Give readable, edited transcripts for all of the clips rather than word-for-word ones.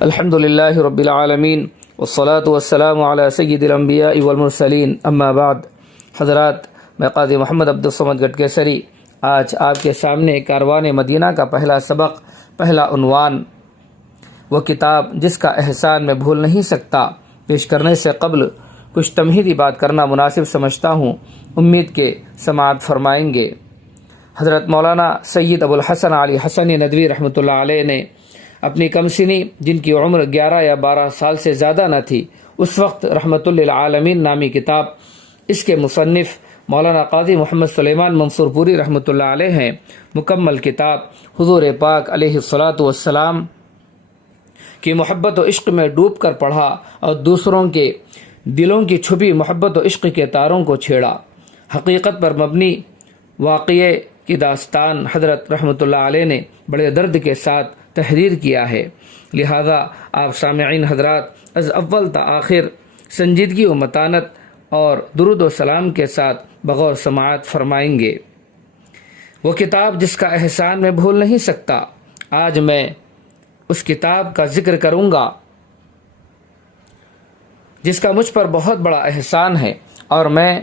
الحمد للہ رب العالمین والصلاة والسلام علی سید الانبیاء والمرسلین اما بعد۔ حضرات، میں قاضی محمد عبدالصمد گٹکیسری آج آپ کے سامنے کاروان مدینہ کا پہلا سبق، پہلا عنوان، وہ کتاب جس کا احسان میں بھول نہیں سکتا، پیش کرنے سے قبل کچھ تمہیدی بات کرنا مناسب سمجھتا ہوں، امید کے سماعت فرمائیں گے۔ حضرت مولانا سید ابو الحسن علی حسنی ندوی رحمۃ اللہ علیہ نے اپنی کم سنی، جن کی عمر 11 یا 12 سال سے زیادہ نہ تھی، اس وقت رحمۃ للعالمین نامی کتاب، اس کے مصنف مولانا قاضی محمد سلیمان منصور پوری رحمۃ اللہ علیہ ہیں۔ مکمل کتاب حضور پاک علیہ الصلاۃ والسلام کی محبت و عشق میں ڈوب کر پڑھا اور دوسروں کے دلوں کی چھپی محبت و عشق کے تاروں کو چھیڑا۔ حقیقت پر مبنی واقعے کی داستان حضرت رحمۃ اللہ علیہ نے بڑے درد کے ساتھ تحریر کیا ہے، لہذا آپ سامعین حضرات از اول تا آخر سنجیدگی و متانت اور درود و سلام کے ساتھ بغور سماعت فرمائیں گے۔ وہ کتاب جس کا احسان میں بھول نہیں سکتا، آج میں اس کتاب کا ذکر کروں گا جس کا مجھ پر بہت بڑا احسان ہے، اور میں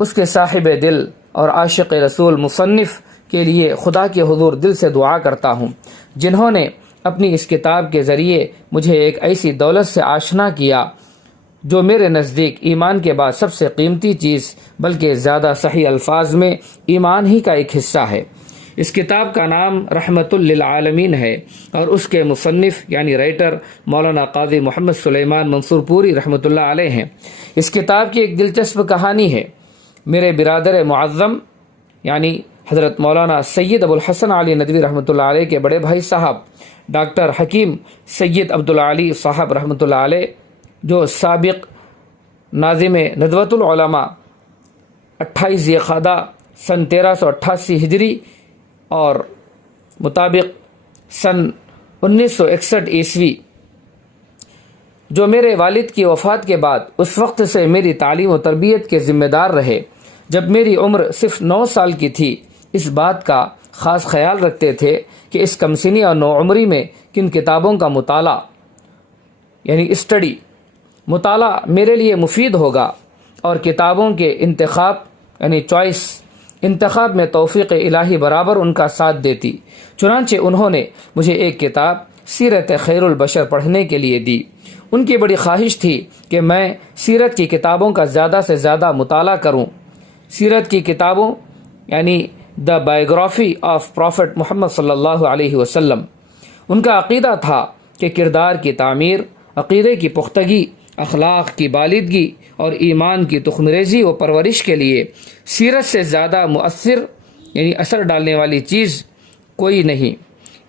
اس کے صاحب دل اور عاشق رسول مصنف کے لیے خدا کے حضور دل سے دعا کرتا ہوں، جنہوں نے اپنی اس کتاب کے ذریعے مجھے ایک ایسی دولت سے آشنا کیا جو میرے نزدیک ایمان کے بعد سب سے قیمتی چیز، بلکہ زیادہ صحیح الفاظ میں ایمان ہی کا ایک حصہ ہے۔ اس کتاب کا نام رحمۃ للعالمین ہے، اور اس کے مصنف یعنی رائٹر مولانا قاضی محمد سلیمان منصور پوری رحمۃ اللہ علیہ ہیں۔ اس کتاب کی ایک دلچسپ کہانی ہے۔ میرے برادر معظم یعنی حضرت مولانا سید ابو الحسن علی ندوی رحمۃ اللہ علیہ کے بڑے بھائی صاحب ڈاکٹر حکیم سید عبدالعلی صاحب رحمۃ اللہ علیہ، جو سابق ناظم ندوۃ العلماء، 28 ذی القعدہ سن 1388 ہجری اور مطابق سن 1961 عیسوی، جو میرے والد کی وفات کے بعد اس وقت سے میری تعلیم و تربیت کے ذمہ دار رہے، جب میری عمر صرف 9 سال کی تھی، اس بات کا خاص خیال رکھتے تھے کہ اس کمسنی اور نوعمری میں کن کتابوں کا مطالعہ یعنی اسٹڈی مطالعہ میرے لیے مفید ہوگا، اور کتابوں کے انتخاب یعنی چوائس انتخاب میں توفیق الہی برابر ان کا ساتھ دیتی۔ چنانچہ انہوں نے مجھے ایک کتاب سیرت خیر البشر پڑھنے کے لیے دی۔ ان کی بڑی خواہش تھی کہ میں سیرت کی کتابوں کا زیادہ سے زیادہ مطالعہ کروں۔ سیرت کی کتابوں یعنی دا بایوگرافی آف پروفٹ محمد صلی اللہ علیہ وسلم۔ ان کا عقیدہ تھا کہ کردار کی تعمیر، عقیدے کی پختگی، اخلاق کی بالادگی اور ایمان کی تخمریزی و پرورش کے لیے سیرت سے زیادہ مؤثر یعنی اثر ڈالنے والی چیز کوئی نہیں۔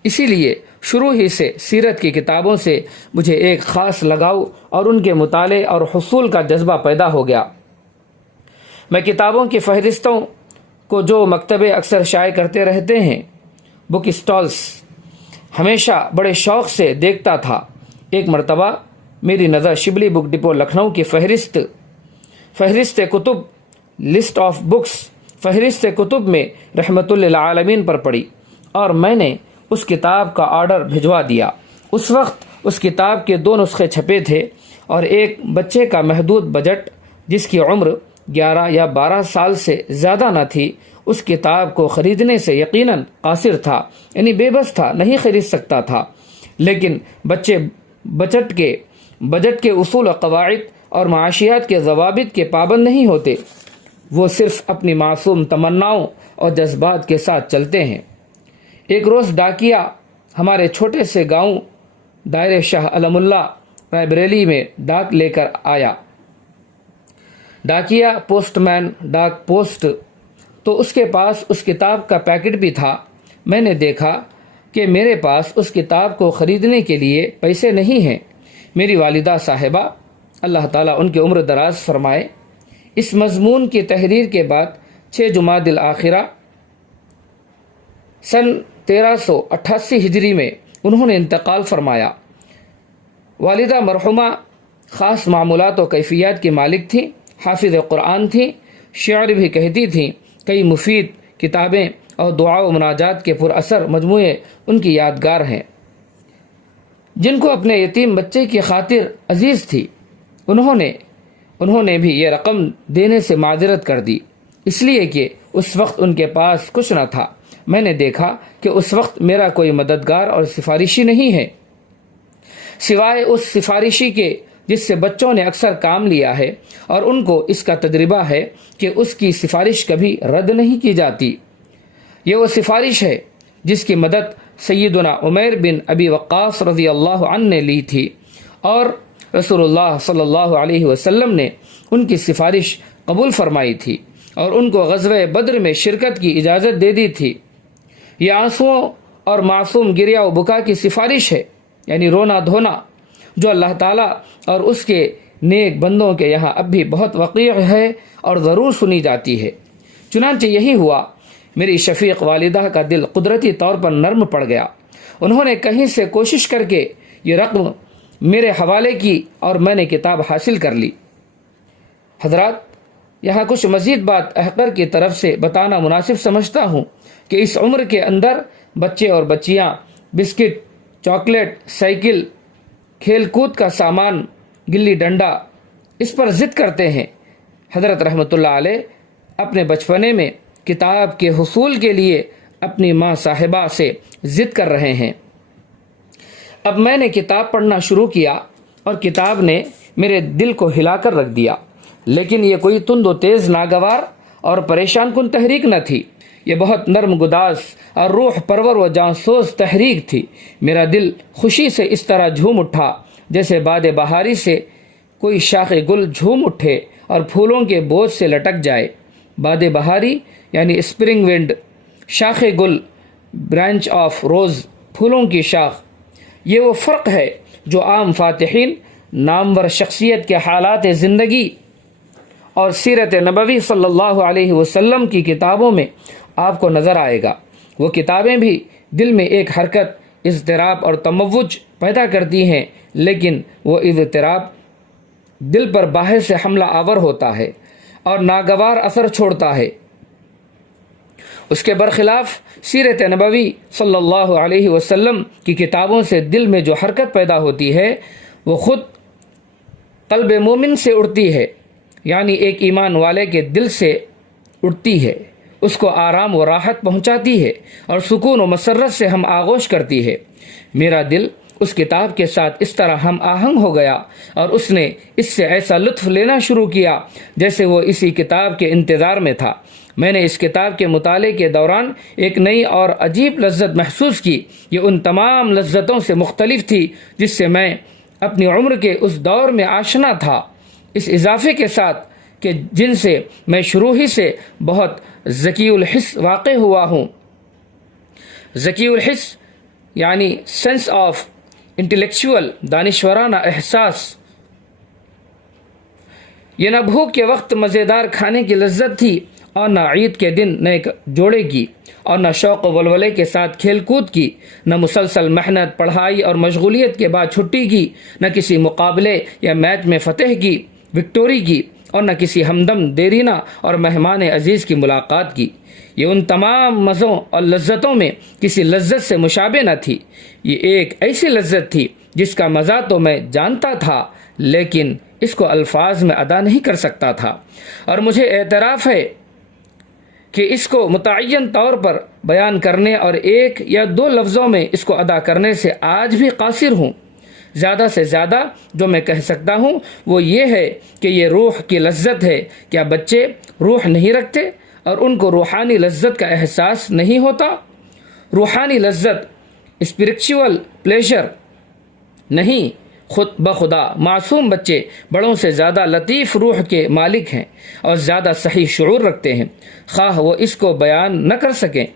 اسی لیے شروع ہی سے سیرت کی کتابوں سے مجھے ایک خاص لگاؤ اور ان کے مطالعے اور حصول کا جذبہ پیدا ہو گیا۔ میں کتابوں کی فہرستوں کو جو مکتبے اکثر شائع کرتے رہتے ہیں، بک اسٹالز، ہمیشہ بڑے شوق سے دیکھتا تھا۔ ایک مرتبہ میری نظر شبلی بک ڈپو لکھنؤ کی فہرست کتب لسٹ آف بکس فہرست کتب میں رحمۃ للعالمین پر پڑی، اور میں نے اس کتاب کا آرڈر بھجوا دیا۔ اس وقت اس کتاب کے 2 نسخے چھپے تھے، اور ایک بچے کا محدود بجٹ جس کی عمر 11 یا 12 سال سے زیادہ نہ تھی، اس کتاب کو خریدنے سے یقیناً قاصر تھا، یعنی بے بس تھا، نہیں خرید سکتا تھا۔ لیکن بچے بجٹ کے اصول و قواعد اور معاشیات کے ضوابط کے پابند نہیں ہوتے، وہ صرف اپنی معصوم تمناؤں اور جذبات کے ساتھ چلتے ہیں۔ ایک روز ڈاکیا ہمارے چھوٹے سے گاؤں دائرے شاہ علم اللہ رائے بریلی میں ڈاک لے کر آیا۔ ڈاکیا پوسٹ مین ڈاک پوسٹ، تو اس کے پاس اس کتاب کا پیکٹ بھی تھا۔ میں نے دیکھا کہ میرے پاس اس کتاب کو خریدنے کے لیے پیسے نہیں ہیں۔ میری والدہ صاحبہ اللہ تعالیٰ ان کی عمر دراز فرمائے، اس مضمون کی تحریر کے بعد 6 جمادی الآخرہ سن 1388 ہجری میں انہوں نے انتقال فرمایا۔ والدہ مرحومہ خاص معمولات و کیفیات کی مالک تھیں، حافظ قرآن تھیں، شعر بھی کہتی تھیں۔ کئی مفید کتابیں اور دعا و مناجات کے پر اثر مجموعے ان کی یادگار ہیں۔ جن کو اپنے یتیم بچے کی خاطر عزیز تھی، انہوں نے بھی یہ رقم دینے سے معذرت کر دی، اس لیے کہ اس وقت ان کے پاس کچھ نہ تھا۔ میں نے دیکھا کہ اس وقت میرا کوئی مددگار اور سفارشی نہیں ہے سوائے اس سفارشی کے جس سے بچوں نے اکثر کام لیا ہے، اور ان کو اس کا تجربہ ہے کہ اس کی سفارش کبھی رد نہیں کی جاتی۔ یہ وہ سفارش ہے جس کی مدد سیدنا عمیر بن ابی وقاص رضی اللہ عنہ نے لی تھی، اور رسول اللہ صلی اللہ علیہ وسلم نے ان کی سفارش قبول فرمائی تھی اور ان کو غزوہ بدر میں شرکت کی اجازت دے دی تھی۔ یہ آنسوؤں اور معصوم گریہ و بکا کی سفارش ہے، یعنی رونا دھونا، جو اللہ تعالیٰ اور اس کے نیک بندوں کے یہاں اب بھی بہت وقیع ہے اور ضرور سنی جاتی ہے۔ چنانچہ یہی ہوا، میری شفیق والدہ کا دل قدرتی طور پر نرم پڑ گیا۔ انہوں نے کہیں سے کوشش کر کے یہ رقم میرے حوالے کی اور میں نے کتاب حاصل کر لی۔ حضرات، یہاں کچھ مزید بات احقر کی طرف سے بتانا مناسب سمجھتا ہوں کہ اس عمر کے اندر بچے اور بچیاں بسکٹ، چاکلیٹ، سائیکل، کھیل کود کا سامان، گلی ڈنڈا، اس پر ضد کرتے ہیں۔ حضرت رحمۃ اللہ علیہ اپنے بچپنے میں کتاب کے حصول کے لیے اپنی ماں صاحبہ سے ضد کر رہے ہیں۔ اب میں نے کتاب پڑھنا شروع کیا اور کتاب نے میرے دل کو ہلا کر رکھ دیا، لیکن یہ کوئی تند و تیز، ناگوار اور پریشان کن تحریک نہ تھی۔ یہ بہت نرم گداز اور روح پرور و جانسوز تحریک تھی۔ میرا دل خوشی سے اس طرح جھوم اٹھا جیسے باد بہاری سے کوئی شاخ گل جھوم اٹھے اور پھولوں کے بوجھ سے لٹک جائے۔ باد بہاری یعنی اسپرنگ ونڈ، شاخ گل، برانچ آف روز، پھولوں کی شاخ۔ یہ وہ فرق ہے جو عام فاتحین، نامور شخصیت کے حالات زندگی اور سیرت نبوی صلی اللہ علیہ وسلم کی کتابوں میں آپ کو نظر آئے گا۔ وہ کتابیں بھی دل میں ایک حرکت، اضطراب اور تموج پیدا کرتی ہیں، لیکن وہ اضطراب دل پر باہر سے حملہ آور ہوتا ہے اور ناگوار اثر چھوڑتا ہے۔ اس کے برخلاف سیرت نبوی صلی اللہ علیہ وسلم کی کتابوں سے دل میں جو حرکت پیدا ہوتی ہے وہ خود قلب مومن سے اڑتی ہے، یعنی ایک ایمان والے کے دل سے اڑتی ہے، اس کو آرام و راحت پہنچاتی ہے اور سکون و مسرت سے ہم آغوش کرتی ہے۔ میرا دل اس کتاب کے ساتھ اس طرح ہم آہنگ ہو گیا اور اس نے اس سے ایسا لطف لینا شروع کیا جیسے وہ اسی کتاب کے انتظار میں تھا۔ میں نے اس کتاب کے مطالعے کے دوران ایک نئی اور عجیب لذت محسوس کی۔ یہ ان تمام لذتوں سے مختلف تھی جس سے میں اپنی عمر کے اس دور میں آشنا تھا، اس اضافے کے ساتھ کہ جن سے میں شروع ہی سے بہت ذکی الحس واقع ہوا ہوں۔ ذکی الحس یعنی سینس آف انٹلیکچوئل، دانشورانہ احساس۔ یہ نہ بھوک کے وقت مزیدار کھانے کی لذت تھی اور نہ عید کے دن نئے جوڑے کی، اور نہ شوق و ولولے کے ساتھ کھیل کود کی، نہ مسلسل محنت، پڑھائی اور مشغولیت کے بعد چھٹی کی، نہ کسی مقابلے یا میچ میں فتح کی، وکٹوری کی، اور نہ کسی ہمدم دیرینہ اور مہمان عزیز کی ملاقات کی۔ یہ ان تمام مزوں اور لذتوں میں کسی لذت سے مشابہ نہ تھی۔ یہ ایک ایسی لذت تھی جس کا مزہ تو میں جانتا تھا لیکن اس کو الفاظ میں ادا نہیں کر سکتا تھا، اور مجھے اعتراف ہے کہ اس کو متعین طور پر بیان کرنے اور ایک یا دو لفظوں میں اس کو ادا کرنے سے آج بھی قاصر ہوں۔ زیادہ سے زیادہ جو میں کہہ سکتا ہوں وہ یہ ہے کہ یہ روح کی لذت ہے۔ کیا بچے روح نہیں رکھتے اور ان کو روحانی لذت کا احساس نہیں ہوتا؟ روحانی لذت، اسپرچول پلیجر نہیں، خود بخدا معصوم بچے بڑوں سے زیادہ لطیف روح کے مالک ہیں اور زیادہ صحیح شعور رکھتے ہیں، خواہ وہ اس کو بیان نہ کر سکیں۔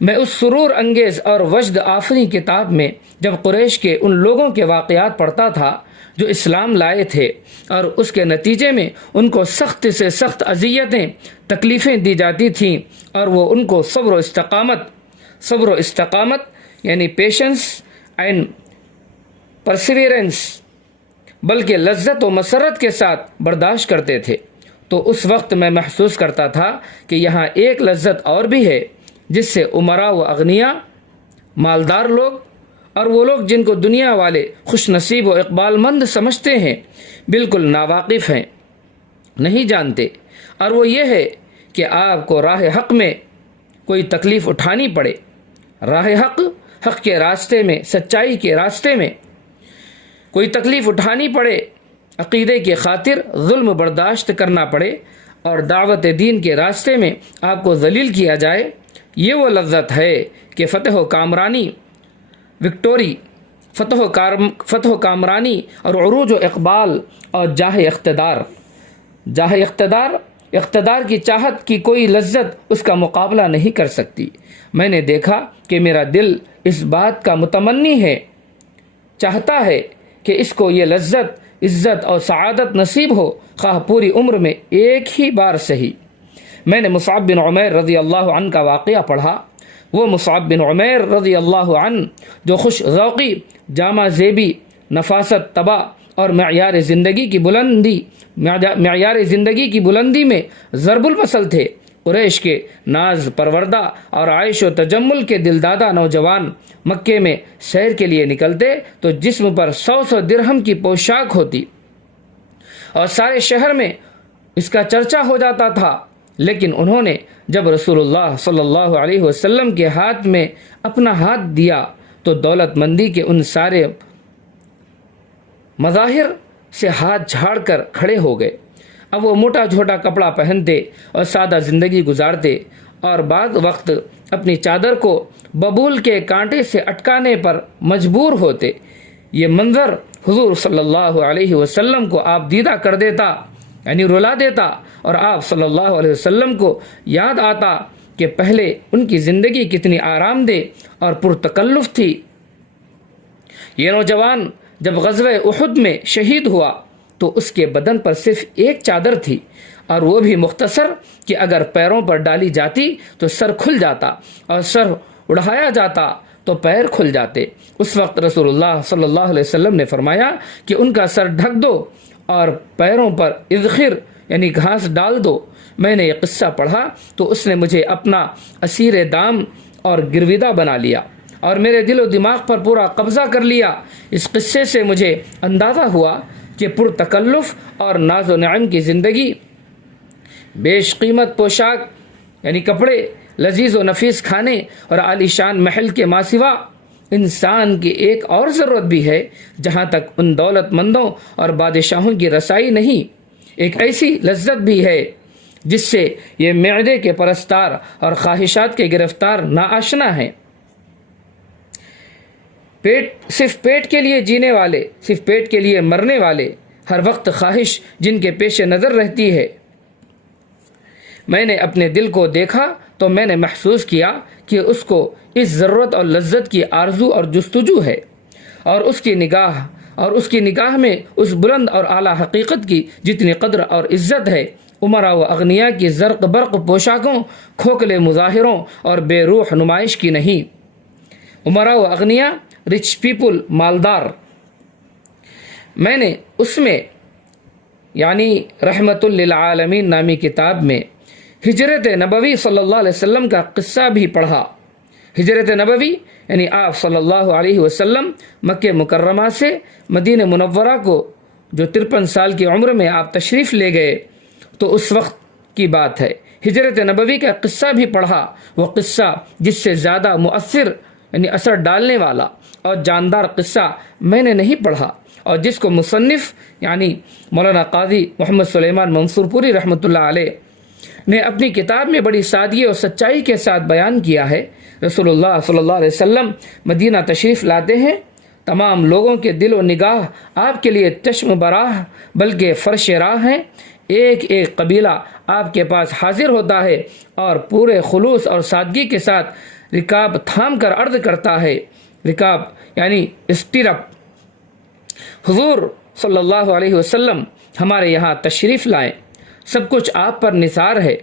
میں اس سرور انگیز اور وجد آفریں کتاب میں جب قریش کے ان لوگوں کے واقعات پڑھتا تھا جو اسلام لائے تھے اور اس کے نتیجے میں ان کو سخت سے سخت اذیتیں، تکلیفیں دی جاتی تھیں اور وہ ان کو صبر و استقامت یعنی پیشنس اینڈ پرسیورنس بلکہ لذت و مسرت کے ساتھ برداشت کرتے تھے، تو اس وقت میں محسوس کرتا تھا کہ یہاں ایک لذت اور بھی ہے جس سے امراء و اغنیاء، مالدار لوگ اور وہ لوگ جن کو دنیا والے خوش نصیب و اقبال مند سمجھتے ہیں بالکل ناواقف ہیں، نہیں جانتے، اور وہ یہ ہے کہ آپ کو راہ حق میں کوئی تکلیف اٹھانی پڑے، راہ حق کے راستے میں، سچائی کے راستے میں کوئی تکلیف اٹھانی پڑے، عقیدے کی خاطر ظلم برداشت کرنا پڑے اور دعوت دین کے راستے میں آپ کو ذلیل کیا جائے، یہ وہ لذت ہے کہ فتح و کامرانی، وکٹوری، فتح و کامرانی اور عروج و اقبال اور اقتدار کی چاہت کی کوئی لذت اس کا مقابلہ نہیں کر سکتی۔ میں نے دیکھا کہ میرا دل اس بات کا متمنی ہے، چاہتا ہے کہ اس کو یہ لذت، عزت اور سعادت نصیب ہو، خواہ پوری عمر میں ایک ہی بار صحیح۔ میں نے مصعب بن عمیر رضی اللہ عنہ کا واقعہ پڑھا۔ وہ مصعب بن عمیر رضی اللہ عنہ جو خوش ذوقی، جامع زیبی، نفاست طبع اور معیار زندگی کی بلندی میں ضرب المثل تھے، قریش کے ناز پروردہ اور عیش و تجمل کے دلدادہ نوجوان مکے میں سیر کے لیے نکلتے تو جسم پر 100 درہم کی پوشاک ہوتی اور سارے شہر میں اس کا چرچا ہو جاتا تھا، لیکن انہوں نے جب رسول اللہ صلی اللہ علیہ وسلم کے ہاتھ میں اپنا ہاتھ دیا تو دولت مندی کے ان سارے مظاہر سے ہاتھ جھاڑ کر کھڑے ہو گئے۔ اب وہ موٹا جھوٹا کپڑا پہنتے اور سادہ زندگی گزارتے اور بعض وقت اپنی چادر کو ببول کے کانٹے سے اٹکانے پر مجبور ہوتے۔ یہ منظر حضور صلی اللہ علیہ وسلم کو آپ دیدہ کر دیتا، یعنی رلا دیتا، اور آپ صلی اللہ علیہ وسلم کو یاد آتا کہ پہلے ان کی زندگی کتنی آرام دہ اور پرتکلف تھی۔ یہ نوجوان جب غزوہ احد میں شہید ہوا تو اس کے بدن پر صرف ایک چادر تھی، اور وہ بھی مختصر کہ اگر پیروں پر ڈالی جاتی تو سر کھل جاتا اور سر اڑایا جاتا تو پیر کھل جاتے۔ اس وقت رسول اللہ صلی اللہ علیہ وسلم نے فرمایا کہ ان کا سر ڈھک دو اور پیروں پر اذخر یعنی گھاس ڈال دو۔ میں نے یہ قصہ پڑھا تو اس نے مجھے اپنا اسیر دام اور گرویدہ بنا لیا اور میرے دل و دماغ پر پورا قبضہ کر لیا۔ اس قصے سے مجھے اندازہ ہوا کہ پرتکلف اور ناز و نعم کی زندگی، بیش قیمت پوشاک یعنی کپڑے، لذیذ و نفیس کھانے اور عالی شان محل کے ماسوا انسان کی ایک اور ضرورت بھی ہے جہاں تک ان دولت مندوں اور بادشاہوں کی رسائی نہیں۔ ایک ایسی لذت بھی ہے جس سے یہ معدے کے پرستار اور خواہشات کے گرفتار ناآشنا ہیں۔ صرف پیٹ کے لیے جینے والے، صرف پیٹ کے لیے مرنے والے، ہر وقت خواہش جن کے پیش نظر رہتی ہے۔ میں نے اپنے دل کو دیکھا تو میں نے محسوس کیا کہ اس کو اس ضرورت اور لذت کی آرزو اور جستجو ہے، اور اس کی نگاہ میں اس بلند اور اعلیٰ حقیقت کی جتنی قدر اور عزت ہے، امراء و اغنیاء کی زرق برق پوشاکوں، کھوکھلے مظاہروں اور بے روح نمائش کی نہیں۔ امراء و اغنیاء، رچ پیپل، مالدار۔ میں نے اس میں یعنی رحمت للعالمین نامی کتاب میں ہجرت نبوی صلی اللہ علیہ وسلم کا قصہ بھی پڑھا۔ ہجرت نبوی یعنی آپ صلی اللہ علیہ وسلم مکہ مکرمہ سے مدینہ منورہ کو جو 53 سال کی عمر میں آپ تشریف لے گئے تو اس وقت کی بات ہے۔ ہجرت نبوی کا قصہ بھی پڑھا، وہ قصہ جس سے زیادہ مؤثر یعنی اثر ڈالنے والا اور جاندار قصہ میں نے نہیں پڑھا، اور جس کو مصنف یعنی مولانا قاضی محمد سلیمان منصور پوری رحمۃ اللہ علیہ نے اپنی کتاب میں بڑی سادگی اور سچائی کے ساتھ بیان کیا ہے۔ رسول اللہ صلی اللہ علیہ وسلم مدینہ تشریف لاتے ہیں، تمام لوگوں کے دل و نگاہ آپ کے لیے چشم براہ بلکہ فرش راہ ہیں۔ ایک ایک قبیلہ آپ کے پاس حاضر ہوتا ہے اور پورے خلوص اور سادگی کے ساتھ رکاب تھام کر عرض کرتا ہے، رکاب یعنی اسٹرپ، حضور صلی اللہ علیہ وسلم ہمارے یہاں تشریف لائیں، سب کچھ آپ پر نثار ہے،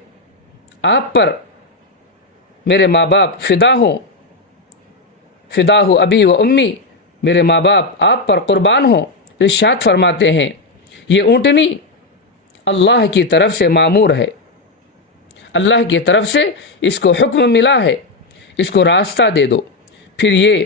آپ پر میرے ماں باپ فدا ہوں، فدا ہو ابی و امی، میرے ماں باپ آپ پر قربان ہوں۔ ارشاد فرماتے ہیں یہ اونٹنی اللہ کی طرف سے مامور ہے، اللہ کی طرف سے اس کو حکم ملا ہے، اس کو راستہ دے دو۔ پھر یہ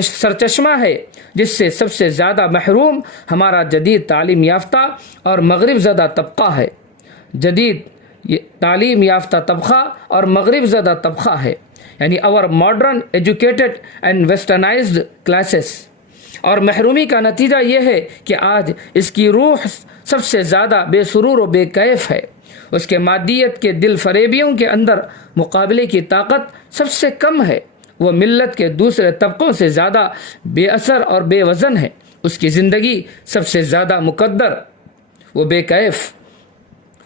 سرچشمہ ہے جس سے سب سے زیادہ محروم ہمارا جدید تعلیم یافتہ اور مغرب زدہ طبقہ ہے۔ جدید تعلیم یافتہ طبقہ اور مغرب زدہ طبقہ ہے، یعنی our modern educated and westernized classes۔ اور محرومی کا نتیجہ یہ ہے کہ آج اس کی روح سب سے زیادہ بے سرور و بے کیف ہے، اس کے مادیت کے دل فریبیوں کے اندر مقابلے کی طاقت سب سے کم ہے، وہ ملت کے دوسرے طبقوں سے زیادہ بے اثر اور بے وزن ہے، اس کی زندگی سب سے زیادہ مقدر، وہ بے کیف،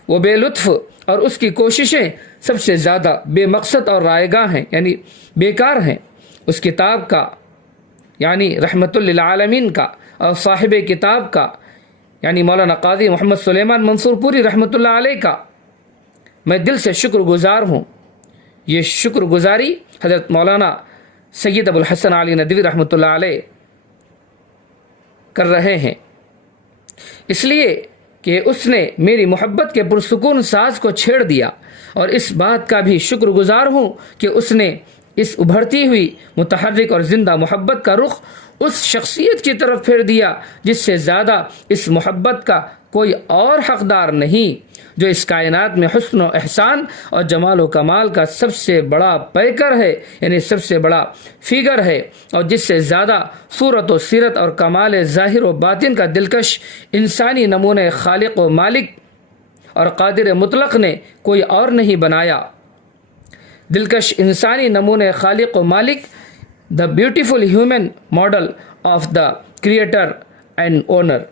وہ بے لطف، اور اس کی کوششیں سب سے زیادہ بے مقصد اور رائگاں ہیں، یعنی بیکار ہیں۔ اس کتاب کا یعنی رحمت للعالمین کا اور صاحب کتاب کا یعنی مولانا قاضی محمد سلیمان منصور پوری رحمۃ اللہ علیہ کا میں دل سے شکر گزار ہوں۔ یہ شکر گزاری حضرت مولانا سید ابو الحسن علی ندوی رحمۃ اللہ علیہ کر رہے ہیں، اس لیے کہ اس نے میری محبت کے پرسکون ساز کو چھیڑ دیا، اور اس بات کا بھی شکر گزار ہوں کہ اس نے اس ابھرتی ہوئی متحرک اور زندہ محبت کا رخ اس شخصیت کی طرف پھیر دیا جس سے زیادہ اس محبت کا کوئی اور حقدار نہیں، جو اس کائنات میں حسن و احسان اور جمال و کمال کا سب سے بڑا پیکر ہے، یعنی سب سے بڑا فیگر ہے، اور جس سے زیادہ صورت و سیرت اور کمال ظاہر و باطن کا دلکش انسانی نمونہ خالق و مالک اور قادر مطلق نے کوئی اور نہیں بنایا۔ دلکش انسانی نمونہ خالق و مالک، the beautiful human model of the creator and owner.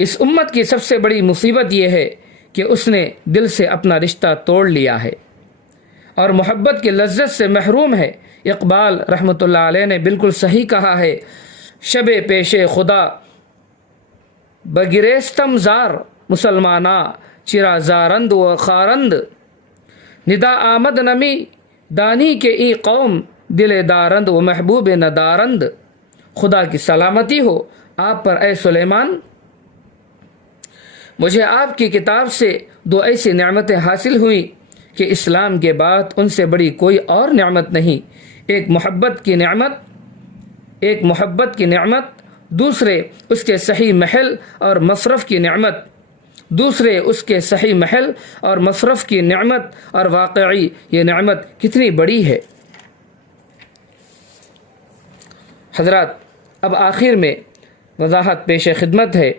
اس امت کی سب سے بڑی مصیبت یہ ہے کہ اس نے دل سے اپنا رشتہ توڑ لیا ہے اور محبت کی لذت سے محروم ہے۔ اقبال رحمۃ اللہ علیہ نے بالکل صحیح کہا ہے، شب پیش خدا بگریستم زار مسلمانا چرا زارند و خارند، ندا آمد نمی دانی کے ای قوم دل دارند و محبوب ندارند۔ خدا کی سلامتی ہو آپ پر اے سلیمان، مجھے آپ کی کتاب سے دو ایسی نعمتیں حاصل ہوئیں کہ اسلام کے بعد ان سے بڑی کوئی اور نعمت نہیں۔ ایک محبت کی نعمت، دوسرے اس کے صحیح محل اور مصرف کی نعمت، اور واقعی یہ نعمت کتنی بڑی ہے۔ حضرات، اب آخر میں وضاحت پیش خدمت ہے۔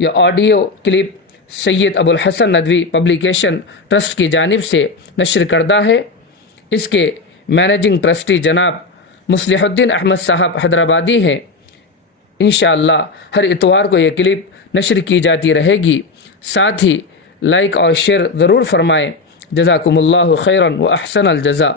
یہ آڈیو کلپ سید ابو الحسن ندوی پبلیکیشن ٹرسٹ کی جانب سے نشر کردہ ہے۔ اس کے مینیجنگ ٹرسٹی جناب مصلح الدین احمد صاحب حیدرآبادی ہیں۔ انشاءاللہ ہر اتوار کو یہ کلپ نشر کی جاتی رہے گی۔ ساتھ ہی لائک اور شیئر ضرور فرمائیں۔ جزاکم اللہ خیرا و احسن الجزاء۔